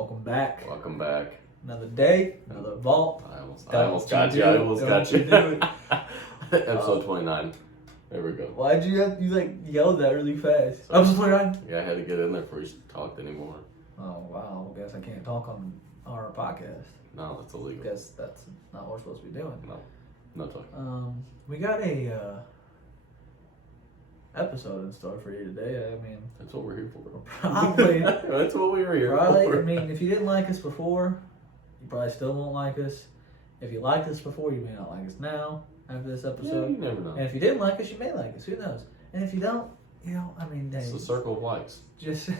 Welcome back. Welcome back. Another day, another vault. I almost got you. Do it. Episode 29. There we go. Why'd you yell that really fast? Episode 29? Yeah, I had to get in there before you talked anymore. Oh, wow. I guess I can't talk on our podcast. No, that's illegal. Guess that's not what we're supposed to be doing. No talking. We got a episode in store for you today. I mean, That's what we're here for. probably. That's what we were here Probably, for. I mean, if you didn't like us before, you probably still won't like us. If you liked us before, you may not like us now after this Yeah, episode. you never know. And if you didn't like us, you may like us. Who knows? And if you don't, I mean, It's hey, a circle of likes. just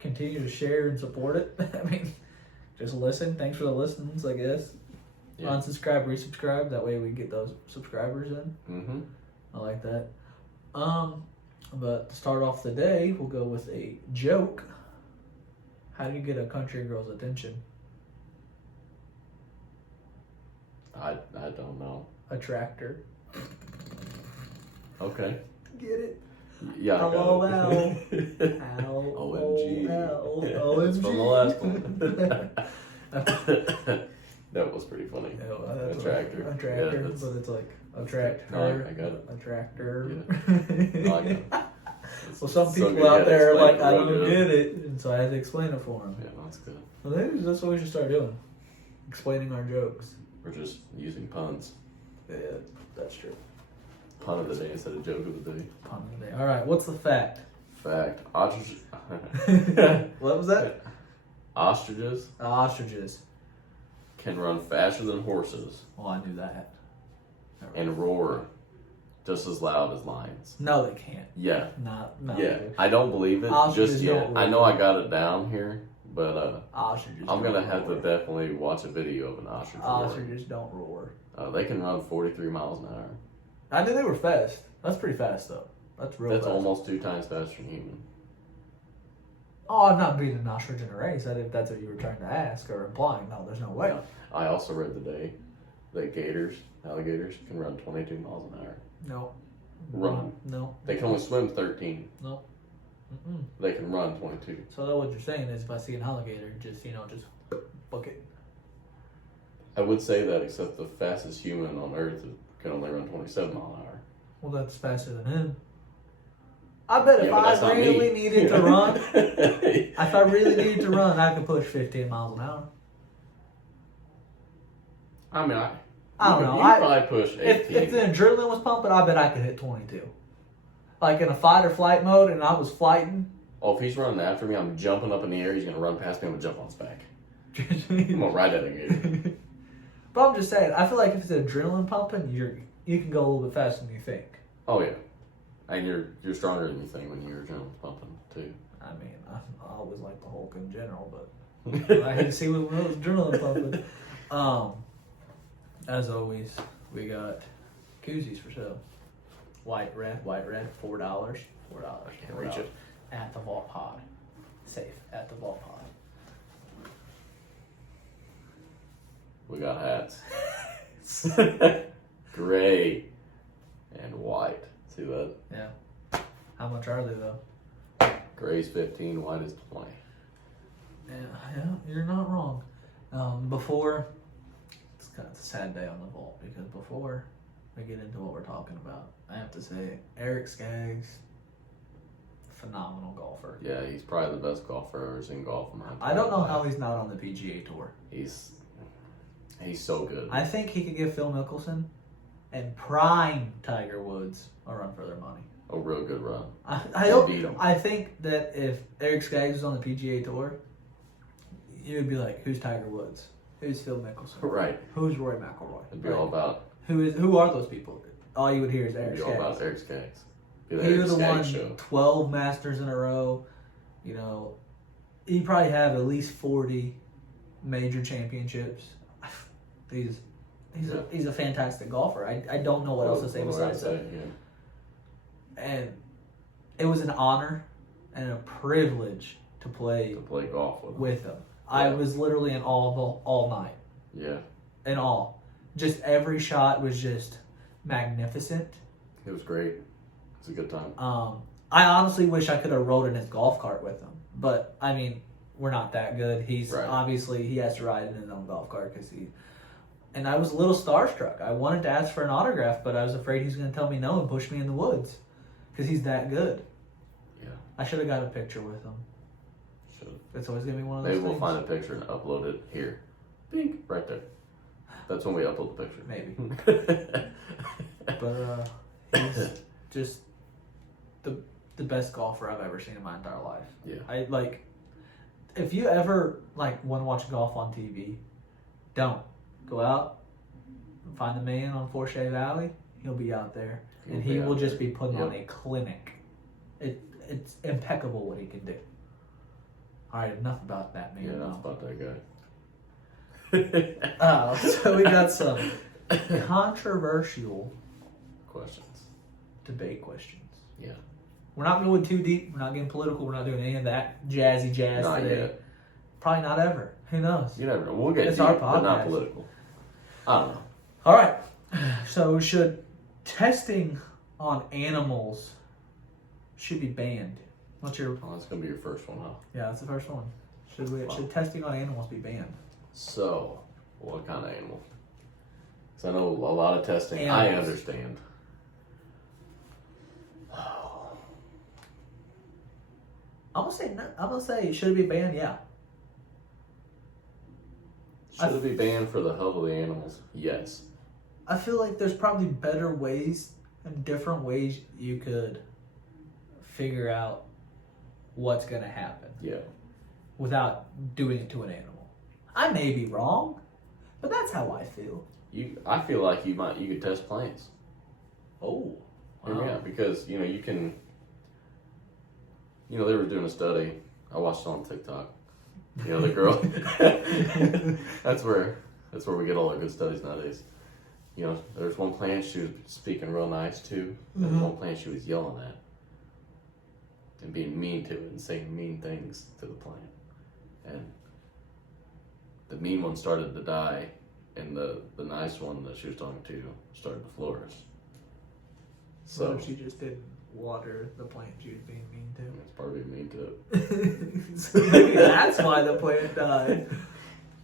continue to share and support it. I mean, just listen. Thanks for the listens, I guess. Yeah. Unsubscribe, resubscribe. That way we get those subscribers in. Mm-hmm. I like that. But to start off the day, we'll go with a joke. How do you get a country girl's attention? I don't know. A tractor. Okay. Get it? Yeah, I got LOL. it. OMG. OMG. It's from the last one. That was pretty funny. A tractor. A tractor, Yeah, but it's like a tractor. No, I got it. A tractor. No, I got it. Well, some So people good, out yeah, there are explain like, I it don't real good. get it, and so I had to explain it for them. Yeah, that's good. Well, maybe that's what we should start doing. Explaining our jokes. We're just using puns. Yeah, that's true. Pun of the day instead of joke of the day. Pun of the day. All right, what's the fact? Fact. Ostriches. What was that? Ostriches Ostriches. can run faster than horses Well, I knew that. and roar just as loud as lions. No, they can't. Yeah. No. Yeah. I don't believe it Ostriches just yet. don't I know roar. I got it down here, but Ostriches. I'm going to don't have to roar. definitely watch a video of an ostrich roar. Ostriches don't roar. They can run 43 miles an hour. I knew they were fast. That's pretty fast, though. That's real That's fast. almost 2 times faster than human. Oh, I'm not beating an ostrich in a race. If that's what you were trying to ask or implying. No, there's no way. Yeah. I also read today that alligators can run 22 miles an hour. No. Run. No. They can only swim 13. No. Mm-mm. They can run 22. So that what you're saying is if I see an alligator, just book it. I would say that, except the fastest human on Earth can only run 27 miles an hour. Well, that's faster than him. I bet if Yeah, but that's I not really me. needed to run, if I really needed to run, I could push 15 miles an hour. I mean, I don't know. You could probably push 18. If the adrenaline was pumping, I bet I could hit 22. Like in a fight or flight mode, and I was flighting. Oh, if he's running after me, I'm jumping up in the air. He's gonna run past me. I'm gonna jump on his back. I'm gonna ride that gator. But I'm just saying, I feel like if it's adrenaline pumping, you can go a little bit faster than you think. Oh yeah, and you're stronger than you think when your adrenaline's pumping too. I mean, I always like the Hulk in general, but I had to see when it was adrenaline pumping. As always, we got koozies for sale. White, red, $4. $4. Can't reach it. At the Vault Pod. Safe at the Vault Pod. We got hats. Gray and white. See that? Yeah. How much are they though? Gray's 15, white is 20. Yeah, you're not wrong. Before, it's kind of a sad day on the vault because before I get into what we're talking about, I have to say Eric Skaggs, phenomenal golfer. Yeah, he's probably the best golfer I've ever seen golf in my I don't know life. how he's not on the PGA Tour. He's so good. I think he could give Phil Mickelson and prime Tiger Woods a run for their money. A real good run. Beat him. I think that if Eric Skaggs was on the PGA Tour, you would be like, who's Tiger Woods? Who's Phil Mickelson? Right. Who's Roy McIlroy? It'd be all about. Who are those people? All you would hear is It'd Eric be all about Skaggs. Eric Skaggs. Be the He Eric was the Skaggs one show. 12 Masters in a row. You know, he probably have at least 40 major championships. He's a fantastic golfer. I don't know what else to say besides that. Yeah. And it was an honor and a privilege to play To play golf with him. with him. I Yeah. was literally in awe all night. Yeah. In awe. Just every shot was just magnificent. It was great. It's a good time. I honestly wish I could have rode in his golf cart with him. But, I mean, we're not that good. He's obviously he has to ride in his own golf cart because he. And I was a little starstruck. I wanted to ask for an autograph, but I was afraid he's going to tell me no and push me in the woods because he's that good. Yeah. I should have got a picture with him. Should. It's always going to be one of those Maybe we'll things. find a picture and upload it here. Bing, right there. That's when we upload the picture. Maybe. But he's just the best golfer I've ever seen in my entire life. Yeah. I like. If you ever want to watch golf on TV, don't go out. Find the man on Forshey Valley. He'll be out there, and he will just be putting on a clinic. It's impeccable what he can do. All right, enough about that man. Yeah, enough about that guy. So we got some controversial questions, debate questions. Yeah. We're not going too deep. We're not getting political. We're not doing any of that jazzy jazz Not today. yet. Probably not ever. Who knows? You never know. We'll get It's deep, our but not podcast. political. I don't know. All right. So should testing on animals should be banned? What's your? Oh, that's gonna be your first one, huh? Yeah, that's the first one. Should testing on animals be banned? So, what kind of animal? Because I know a lot of testing. Animals. I understand. I'm gonna say no. I'm gonna say should it be banned? Yeah. Should it be banned for the health of the animals? Yes. I feel like there's probably better ways and different ways you could figure out what's gonna happen Yeah. without doing it to an animal. I may be wrong, but that's how I feel. I feel like you could test plants. Oh. Hear me out, because you can. They were doing a study. I watched it on TikTok. The girl. that's where we get all our good studies nowadays. There's one plant she was speaking real nice to. There's one plant she was yelling at and being mean to it and saying mean things to the plant. And the mean one started to die, and the nice one that she was talking to started to flourish. So What if she just didn't water the plant she was being mean to? it's probably mean to it. So maybe that's why the plant died.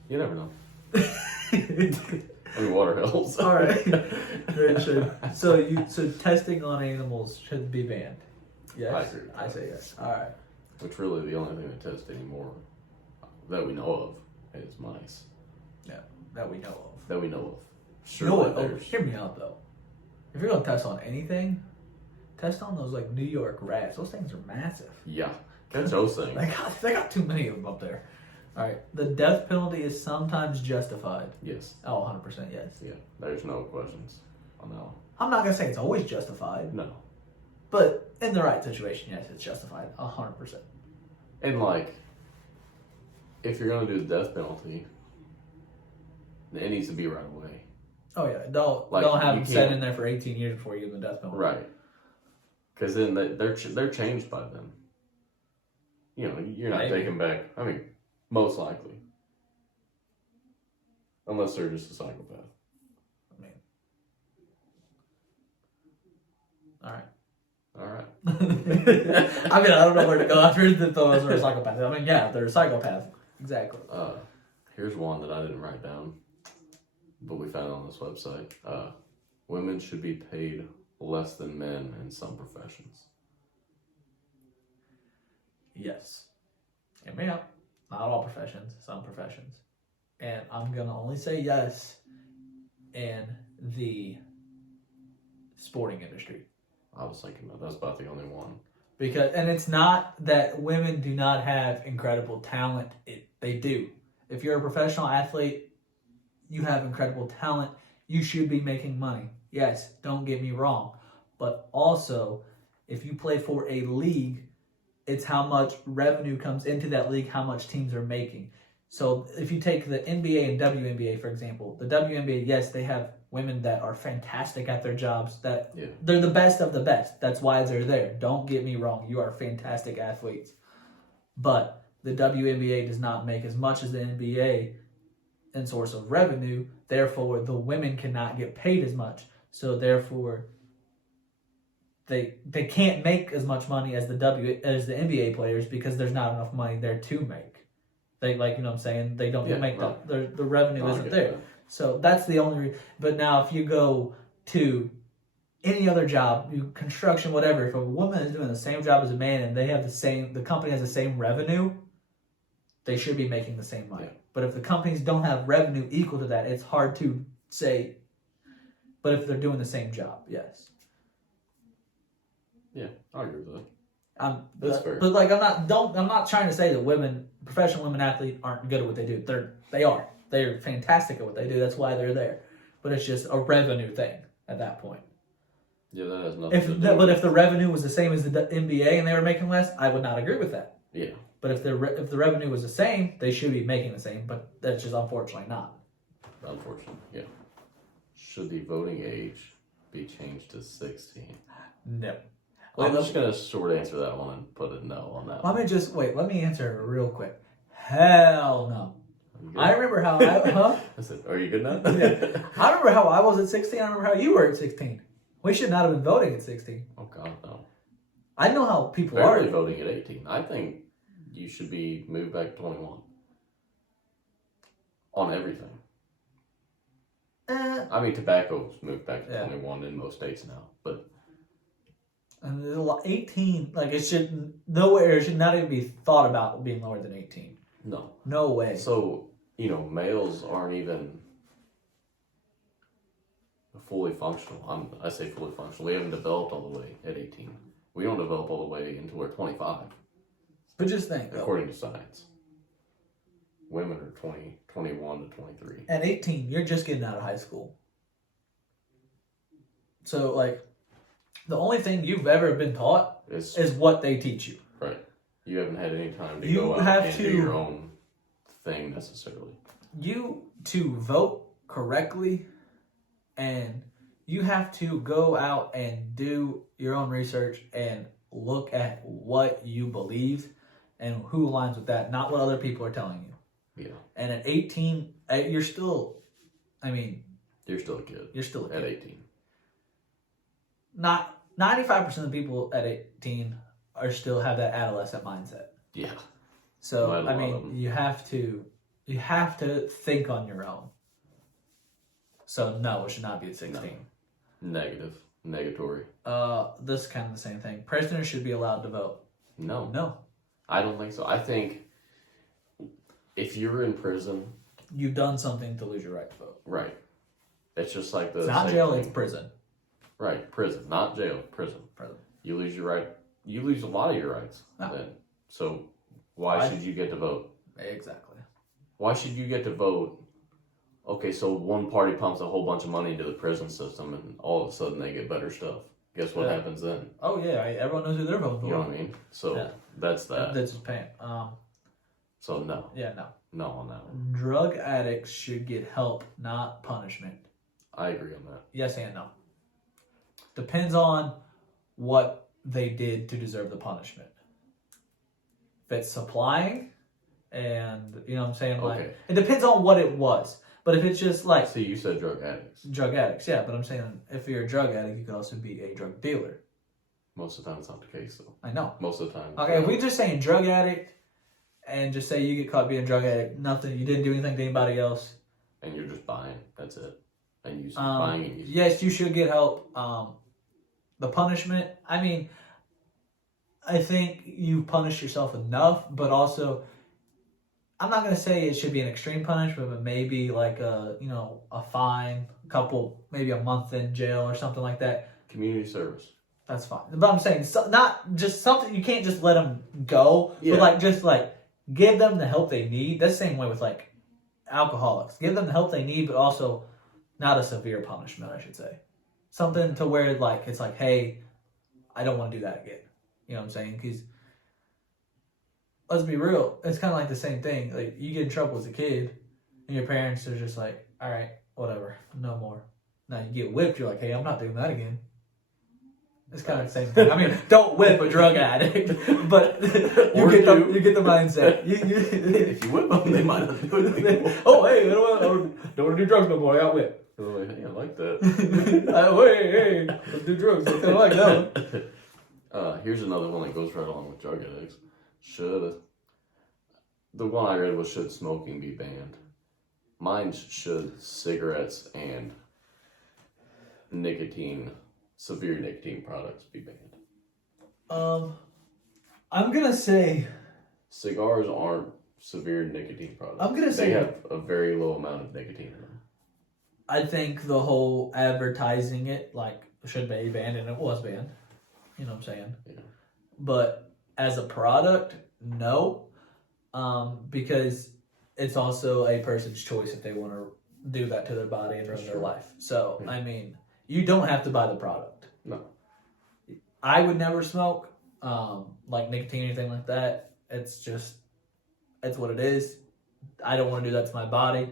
You never know. I mean, water helps. All right. So testing on animals should be banned. Yes. I agree with I that. say yes. All right. Which really the only thing to test anymore that we know of is mice. Yeah, that we know of. That we know of. You know what? there's- Hear me out though. If you're gonna test on anything, test on those New York rats. Those things are massive. Yeah. Catch those things. They got too many of them up there. All right. The death penalty is sometimes justified. Yes. Oh, 100% yes. Yeah. There's no questions on that one. I'm not gonna say it's always justified, No. but in the right situation, yes, it's justified. 100%. And if you're gonna do the death penalty, it needs to be right away. Oh yeah, don't have them set in there for 18 years before you give them the death penalty. Right. Because then they're changed by then. You're not Maybe. taking back. I mean, most likely, unless they're just a psychopath. I mean, all right. All right. I don't know where to go after the those are a psychopath. I mean, yeah, they're a psychopath. Exactly. Here's one that I didn't write down, but we found it on this website. Women should be paid less than men in some professions. Yes. Hear me out. Not all professions, some professions. And I'm going to only say yes in the sporting industry. I was thinking that's about the only one. And it's not that women do not have incredible talent. They do. If you're a professional athlete, you have incredible talent. You should be making money. Yes, don't get me wrong. But also, if you play for a league, it's how much revenue comes into that league, how much teams are making. So if you take the NBA and WNBA, for example, the WNBA, yes, they have women that are fantastic at their jobs. They're the best of the best. That's why they're there. Don't get me wrong. You are fantastic athletes. But the WNBA does not make as much as the NBA in source of revenue. Therefore, the women cannot get paid as much. So therefore, they can't make as much money as the NBA players because there's not enough money there to make. They like, you know what I'm saying? They don't make right. the revenue I isn't get there. that. So that's the only. But now, if you go to any other job, construction, whatever, if a woman is doing the same job as a man and the company has the same revenue, they should be making the same money. Yeah. But if the companies don't have revenue equal to that, it's hard to say. But if they're doing the same job, yes. Yeah, I agree with that. That's fair. But like, I'm not trying to say that professional women athletes aren't good at what they do. They are. They're fantastic at what they do. That's why they're there. But it's just a revenue thing at that point. Yeah, that has nothing to do But if the revenue was the same as the NBA and they were making less, I would not agree with that. Yeah. But if the revenue was the same, they should be making the same. But that's just unfortunately not. Unfortunately, yeah. Should the voting age be changed to 16? No. I'm just going to short answer that one and put a no on that one. Let me answer real quick. Hell no. I remember how I said, are you good now? Yeah. I remember how I was at 16. I remember how you were at 16. We should not have been voting at 16. Oh, God, no. I know how people Barely are. voting at 18. I think you should be moved back to 21. On everything. I mean, tobacco's moved back to 21 in most states now, but... And 18, like, it should not even be thought about being lower than 18. No. No way. So, males aren't even fully functional. I say fully functional. We haven't developed all the way at 18. We don't develop all the way until we're 25. But just think, according to science. Women are 21 to 23. At 18, you're just getting out of high school. So, like, the only thing you've ever been taught is what they teach you. Right. You haven't had any time to go out and do your own thing necessarily. To vote correctly, and you have to go out and do your own research and look at what you believe and who aligns with that, not what other people are telling you. Yeah. And at 18, you're still a kid. You're still a kid. At 18. Not 95% of the people at 18 still have that adolescent mindset. Yeah. So you have to think on your own. So no, it should not be at 16. No. Negatory. This is kind of the same thing. Prisoners should be allowed to vote. No. I don't think so. I think if you're in prison, you've done something to lose your right to vote. Right. It's just like the it's not jail, it's prison. Right, prison, not jail, prison. You lose your right. You lose a lot of your rights then. So why should you get to vote? Exactly. Why should you get to vote? Okay, so one party pumps a whole bunch of money into the prison system, and all of a sudden they get better stuff. Guess what happens then? Oh yeah, everyone knows who they're voting for. You know what I mean? So that's that. That's just paying. So no. Yeah, no. No on that one. Drug addicts should get help, not punishment. I agree on that. Yes and no. Depends on what they did to deserve the punishment. If it's supplying, and you know what I'm saying, like it depends on what it was. But if it's just like, see, you said drug addicts. Drug addicts, yeah. But I'm saying if you're a drug addict, you could also be a drug dealer. Most of the time, it's not the case, though. I know. Most of the time. Okay, if we just saying drug addict, and just say you get caught being a drug addict, nothing, you didn't do anything to anybody else, and you're just buying. That's it. And you buying and using. Yes, you should get help. The punishment, I mean, I think you punish yourself enough, but also, I'm not going to say it should be an extreme punishment, but maybe like a fine, maybe a month in jail or something like that. Community service. That's fine. But I'm saying, not just something, you can't just let them go, but just give them the help they need. That's the same way with alcoholics. Give them the help they need, but also not a severe punishment, I should say. Something to where it's like, hey, I don't want to do that again. You know what I'm saying? Because let's be real, it's kind of like the same thing. Like you get in trouble as a kid, and your parents are just like, all right, whatever, no more. Now you get whipped, you're like, hey, I'm not doing that again. It's kind of the same thing. I mean, don't whip a drug addict, but you get the mindset. If you whip them, they might not do it anymore. Oh, hey, I don't want to do drugs no more. I got whipped. They're like, hey, I like that. Hey, let's do drugs. I kind of like that. Here's another one that goes right along with drug addicts. the one I read was, should smoking be banned? Mine's, should cigarettes and severe nicotine products be banned? I'm gonna say cigars aren't severe nicotine products. I'm gonna say they have a very low amount of nicotine in them. I think the whole advertising it like should be banned, and it was banned. You know what I'm saying? Yeah. But as a product, no, because it's also a person's choice if they want to do that to their body and ruin their life. So I mean, you don't have to buy the product. No. I would never smoke like nicotine or anything like that. It's what it is. I don't want to do that to my body.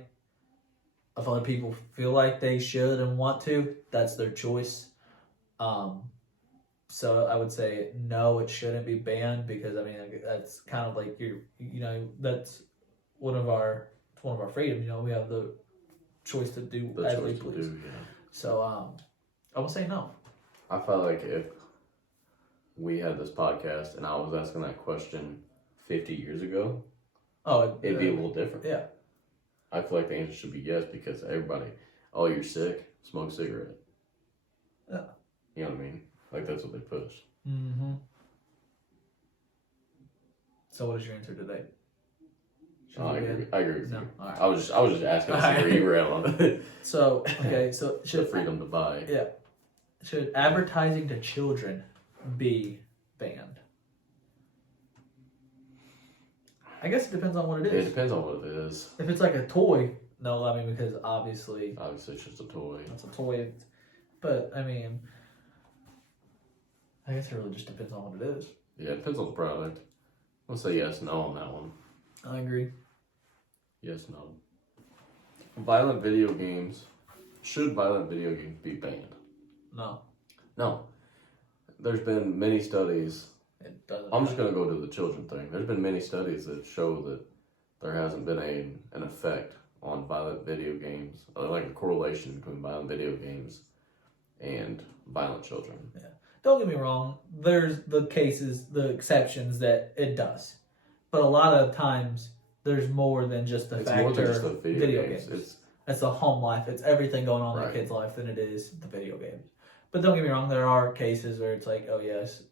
If other people feel like they should and want to, that's their choice. So I would say no, it shouldn't be banned, because I mean that's kind of like that's one of our freedom. You know, we have the choice to do as we please. So I will say no. I felt like if we had this podcast and I was asking that question 50 years ago, it'd be a little different. Yeah. I feel like the answer should be yes, because everybody, oh, you're sick, smoke a cigarette. Yeah. You know what I mean? Like, that's what they push. Mm-hmm. So what is your answer today? I agree with you. All right. I was just asking to see where you were at on it. So, okay, so the freedom to buy. Yeah. Should advertising to children be banned? I guess it depends on what it is. It depends on what it is. If it's like a toy, no, I mean, because obviously it's just a toy. It's a toy. But, I mean, I guess it really just depends on what it is. Yeah, it depends on the product. I'll say yes, no on that one. I agree. Yes, no. Violent video games. Should violent video games be banned? No. No. There's been many studies. It doesn't. I'm just going to go to the children thing. There's been many studies that show that there hasn't been an effect on violent video games, like a correlation between violent video games and violent children. Yeah. Don't get me wrong. There's the cases, the exceptions that it does. But a lot of times, there's more than just the factor. More than just the video games. It's the home life. It's everything going on in the kid's life than it is the video games. But don't get me wrong. There are cases where it's like, oh yes,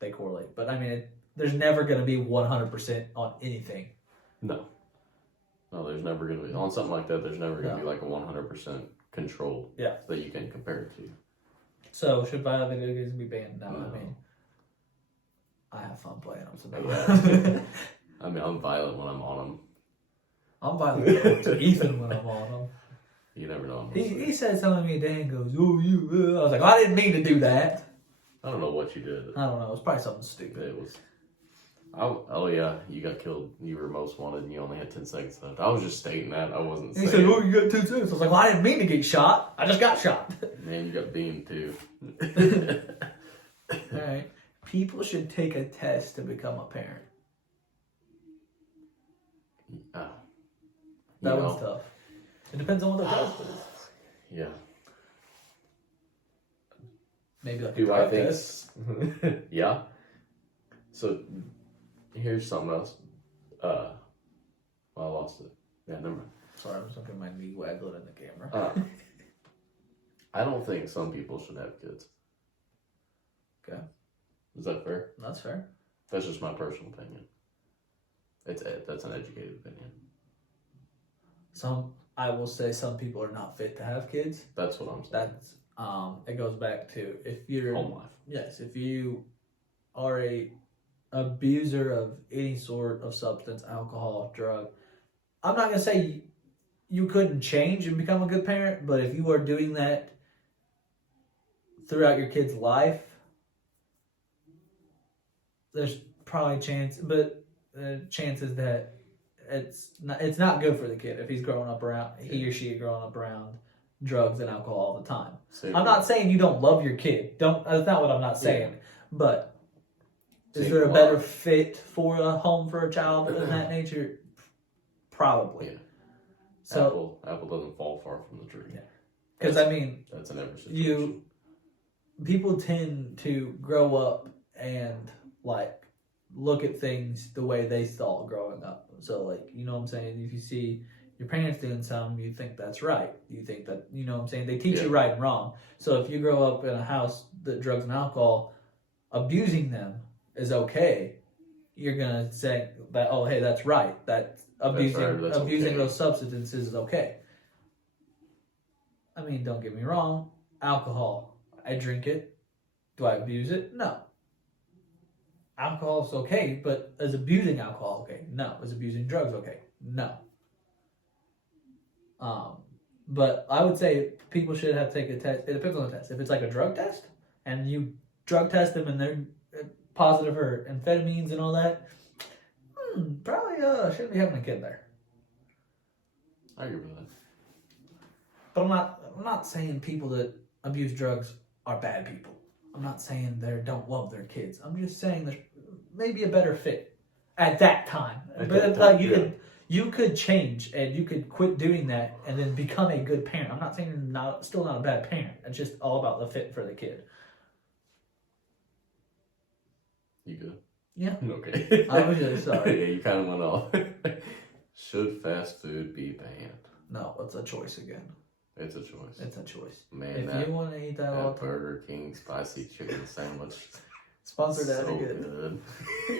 they correlate. But I mean, there's never going to be 100% on anything. No, there's never going to be. On something like that, there's never going to be like a 100% control that you can compare it to. So, should violent video games be banned? No, I mean, I have fun playing them. So I mean, I'm violent when I'm on them. I'm violent to Ethan when I'm on them. You never know. He said something to me, Dan goes, oh, you. I was like, well, I didn't mean to do that. I don't know what you did. I don't know. It was probably something stupid. It was. Oh yeah, you got killed. You were most wanted, and you only had 10 seconds left. I was just stating that. I wasn't. He said, "Oh, you got 10 seconds." I was like, "Well, I didn't mean to get shot. I just got shot." Man, you got beamed too. All right. People should take a test to become a parent. That one's tough. It depends on what the test is. Yeah. Maybe like a drug test. Yeah. So here's something else. I lost it. Yeah, never mind. Sorry, I'm just looking at my knee waggling in the camera. I don't think some people should have kids. Okay. Is that fair? That's fair. That's just my personal opinion. That's an educated opinion. I will say some people are not fit to have kids. That's what I'm saying. That's it goes back to if you're home life. Yes, if you are a abuser of any sort of substance, alcohol, drug. I'm not gonna say you couldn't change and become a good parent, but if you are doing that throughout your kid's life, there's probably chances that it's not good for the kid if he's growing up around he or she growing up around drugs and alcohol all the time. I'm not saying you don't love your kid. That's not what I'm not saying. But is there a better fit for a home for a child in that nature? Probably. Yeah. So apple doesn't fall far from the tree. Yeah. Because I mean, that's an ever situation. People tend to grow up and like look at things the way they saw growing up. So, like, you know what I'm saying? If you see your parents doing something, you think that's right. You think that, you know what I'm saying? They teach you right and wrong. So if you grow up in a house that drugs and alcohol, abusing them is okay. You're going to say that, oh, hey, that's right. That abusing okay. those substances is okay. I mean, don't get me wrong. Alcohol, I drink it. Do I abuse it? No. Alcohol is okay, but is abusing alcohol okay? No. Is abusing drugs okay? No. But I would say people should have to take a test. It depends on the test. If it's like a drug test, and you drug test them and they're positive for amphetamines and all that, probably shouldn't be having a kid there. I agree with that. But I'm not saying people that abuse drugs are bad people. I'm not saying they don't love their kids. I'm just saying there's maybe a better fit at that time. You could change and you could quit doing that and then become a good parent. I'm not saying you're still not a bad parent. It's just all about the fit for the kid. You good? Yeah. Okay. I was really sorry. Yeah, you kind of went off. Should fast food be banned? No, it's a choice again. It's a choice. It's a choice. Man, if you want to eat that all the time. Burger King spicy chicken sandwich. Sponsored that so again.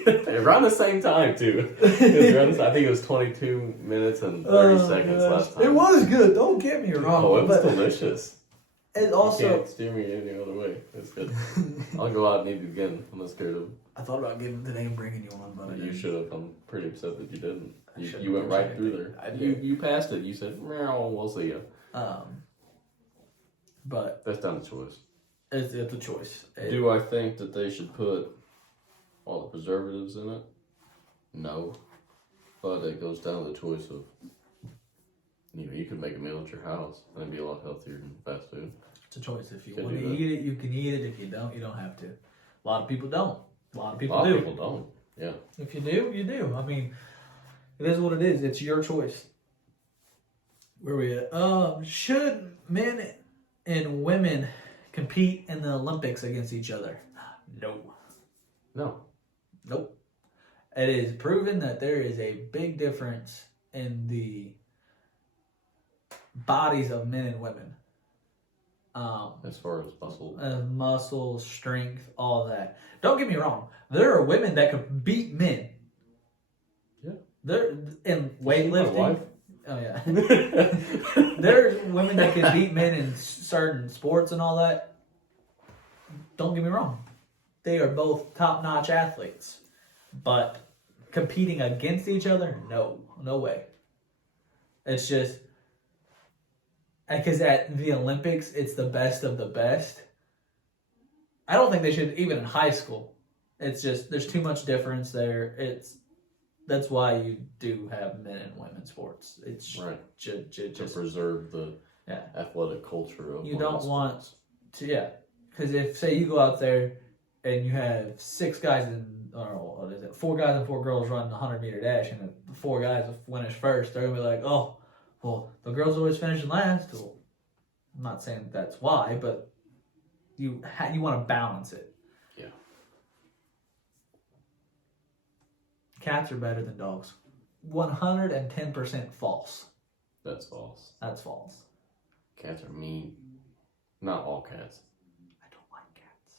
Good. Around the same time, too. I think it was 22 minutes and 30 seconds last time. It was good. Don't get me wrong. Oh, it was delicious. It also... You can't steer me any other way. It's good. I'll go out and eat it again. I'm not scared of. I thought about giving it today and bringing you one, but you should have. I'm pretty upset that you didn't. You went have right through there. I did. You passed it. You said, "Meow, we'll see you." But that's down to choice. It's a choice. Do I think that they should put all the preservatives in it? No, but it goes down to the choice of. You could make a meal at your house and it'd be a lot healthier than fast food. It's a choice. If you want to eat it, you can eat it. If you don't, you don't have to. A lot of people don't. A lot of people don't. Yeah. If you do, you do. I mean, it is what it is. It's your choice. Where we at? Should men and women compete in the Olympics against each other? No. Nope. It is proven that there is a big difference in the bodies of men and women. As far as muscle, strength, all that. Don't get me wrong. There are women that can beat men. Yeah. They're in weightlifting. Oh yeah. There's women that can beat men in certain sports and all that. Don't get me wrong. They are both top-notch athletes. But competing against each other, no way. It's just because at the Olympics, it's the best of the best. I don't think they should, even in high school. It's just, there's too much difference there. That's why you do have men and women sports. It's right. Just to preserve the athletic culture of. You don't want to, because if, say, you go out there and you have 6 guys and 4 guys and 4 girls running a 100-meter dash, and the 4 guys finish first, they're gonna be like, oh, well, the girls always finishing last. Well, I'm not saying that's why, but you want to balance it. Yeah. Cats are better than dogs. 110% false. That's false. That's false. Cats are mean. Not all cats. I don't like cats.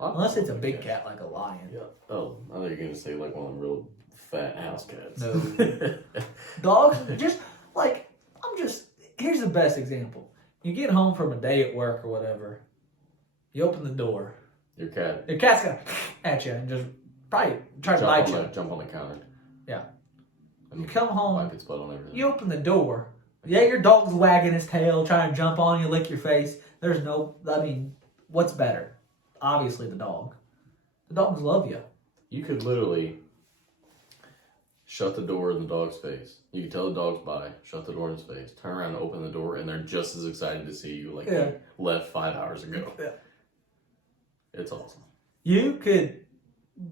Unless it's a big cat like a lion. Yeah. Oh, I thought you were going to say like one of them real fat house cats. No. Dogs, here's the best example. You get home from a day at work or whatever. You open the door. Your cat's gonna at you and just probably try to bite you. Jump on the counter. Yeah. You come home. Wipe its butt on everything. You open the door. Yeah, your dog's wagging his tail, trying to jump on you, lick your face. What's better? Obviously the dog. The dogs love you. You could literally shut the door in the dog's face. You can tell the dog's bye, shut the door in his face, turn around and open the door, and they're just as excited to see you like they left 5 hours ago. Yeah. It's awesome. You could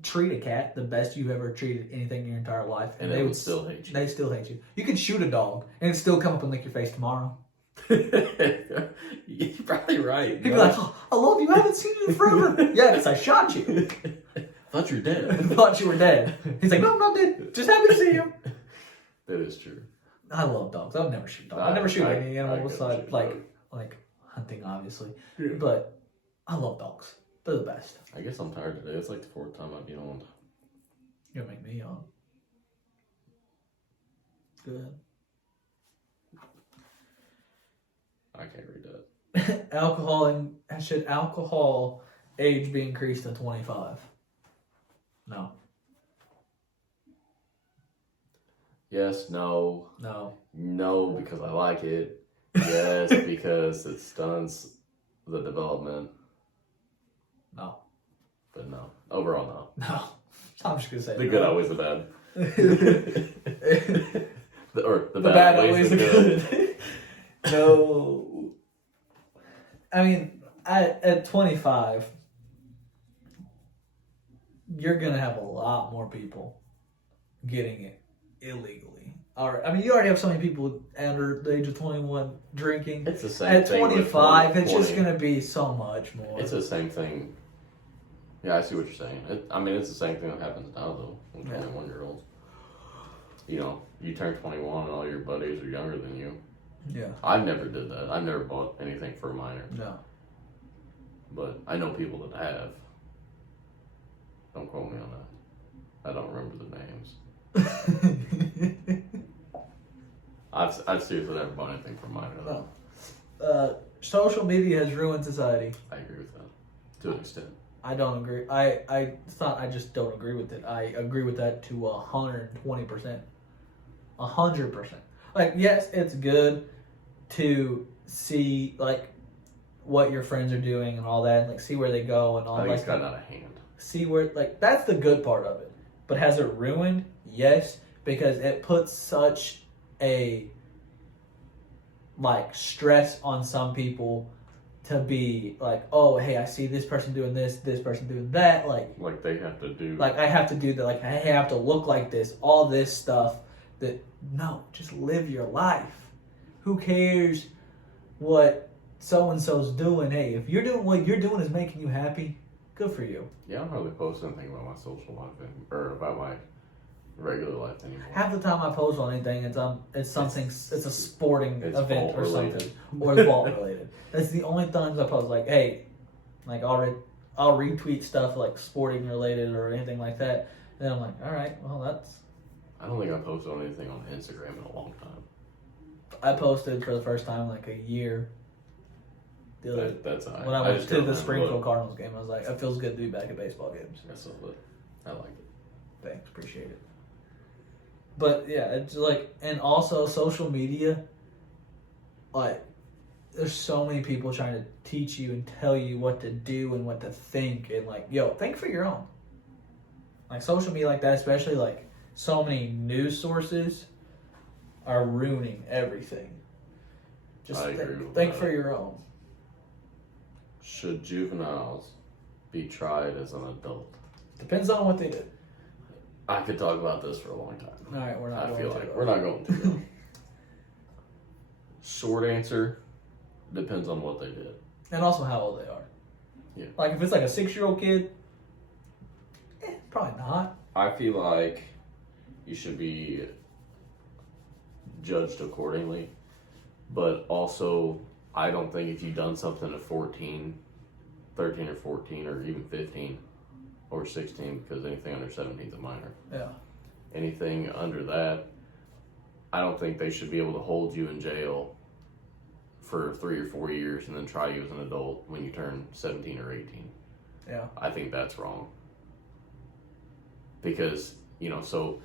treat a cat the best you've ever treated anything in your entire life, and they would still hate you. They still hate you. You could shoot a dog and it'd still come up and lick your face tomorrow. You're probably right. You'd be like, oh, I love you. I haven't seen you in forever. Yeah, because I shot you. thought you were dead. I thought you were dead. He's like, no, I'm not dead. Just happy to see you. That is true. I love dogs. I would never shoot dogs. I never shoot any animal couldn't besides shoot like hunting, obviously. Yeah. But I love dogs. They're the best. I guess I'm tired today. It's like the 4th time I've been on. You'll make me yawn. Good. I can't read that. Should alcohol age be increased to 25? No. Yes, no. No. No, because I like it. Yes, because it stunts the development. No. But no. Overall, no. No. I'm just gonna say The no. good outweighs the bad. the bad outweighs the good. No. I mean, at 25, you're gonna have a lot more people getting it illegally. I mean, you already have so many people under the age of 21 drinking. It's the same at thing. At 25, it's just gonna be so much more. It's the same thing. Yeah, I see what you're saying. It's the same thing that happens now, though, with 21-year-olds. You know, you turn 21 and all your buddies are younger than you. Yeah. I never did that. I've never bought anything for a minor. No. But I know people that have. Don't quote me on that. I don't remember the names. I've seriously never bought anything for a minor, though. No. Social media has ruined society. I agree with that. To an extent. I don't agree. It's not I just don't agree with it. I agree with that to 120%. 100%. Like, yes, it's good to see, like, what your friends are doing and all that, and, like, see where they go and all that. I think it's gotten out of hand. See where, like, that's the good part of it. But has it ruined? Yes, because it puts such a, like, stress on some people to be like, oh, hey, I see this person doing this person doing that. Like they have to do. Like, I have to do that. Like, I have to look like this. All this stuff. No, just live your life. Who cares what so-and-so's doing? Hey, if you're doing what you're doing is making you happy, good for you. Yeah, I don't really post anything about my social life or about my regular life anymore. Half the time I post on anything, it's a sporting event or related. something, or it's ball related. That's the only times I post. Like, hey, like I'll retweet stuff like sporting related or anything like that. And then I'm like, all right, well that's. I don't think I posted on anything on Instagram in a long time. I posted for the first time like a year. That's all right. When I went to the Springfield Cardinals game, I was like, it feels good to be back at baseball games. That's so good. I like it. Thanks, appreciate it. But yeah, it's like, and also social media, like, there's so many people trying to teach you and tell you what to do and what to think, and like, yo, think for your own. Like, social media like that, especially like so many news sources are ruining everything. Just think for your own. Should juveniles be tried as an adult? Depends on what they did. I could talk about this for a long time. All right, we're not. We're not going to. Go. Short answer: depends on what they did, and also how old they are. Yeah. Like if it's like a 6-year-old kid, probably not. I feel like you should be judged accordingly, but also I don't think if you've done something at 13 or 14 or even 15 or 16, because anything under 17 is a minor. Yeah. Anything under that, I don't think they should be able to hold you in jail for 3 or 4 years and then try you as an adult when you turn 17 or 18. Yeah. I think that's wrong. Because, so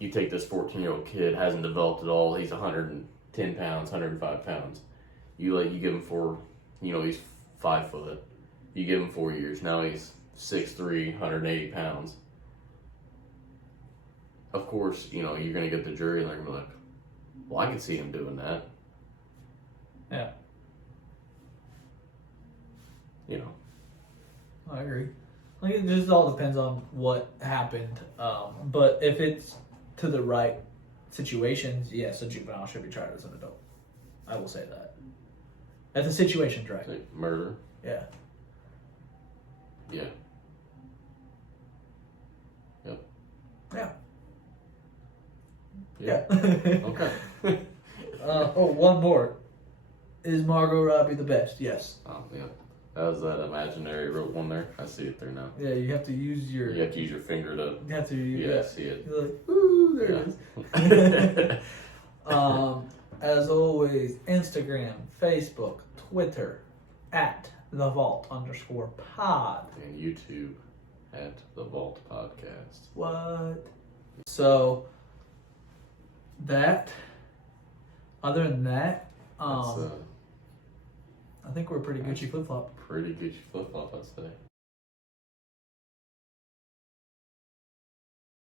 you take this 14-year-old kid, hasn't developed at all, he's 110 pounds, 105 pounds. You give him he's 5 foot. You give him 4 years, now he's 6'3", 180 pounds. Of course, you're going to get the jury and they're going to be like, well, I can see him doing that. Yeah. I agree. Like, it just all depends on what happened. But if it's to the right situations, yes, a juvenile should be tried as an adult. I will say that. If the situation's right. Like murder? Yeah. Yeah. Yeah. Yeah. Okay. One more. Is Margot Robbie the best? Yes. Oh, yeah. That was that imaginary rope one there. I see it there now. Yeah, you have to use your. You have to use your finger to. You have to use. Yeah, I see it. You're like, ooh, there it is. As always, Instagram, Facebook, Twitter, at the vault_pod. And YouTube at the Vault Podcast. What? So that. Other than that, That's I think we're pretty Gucci flip flop. pretty Gucci flip flop, I'd say.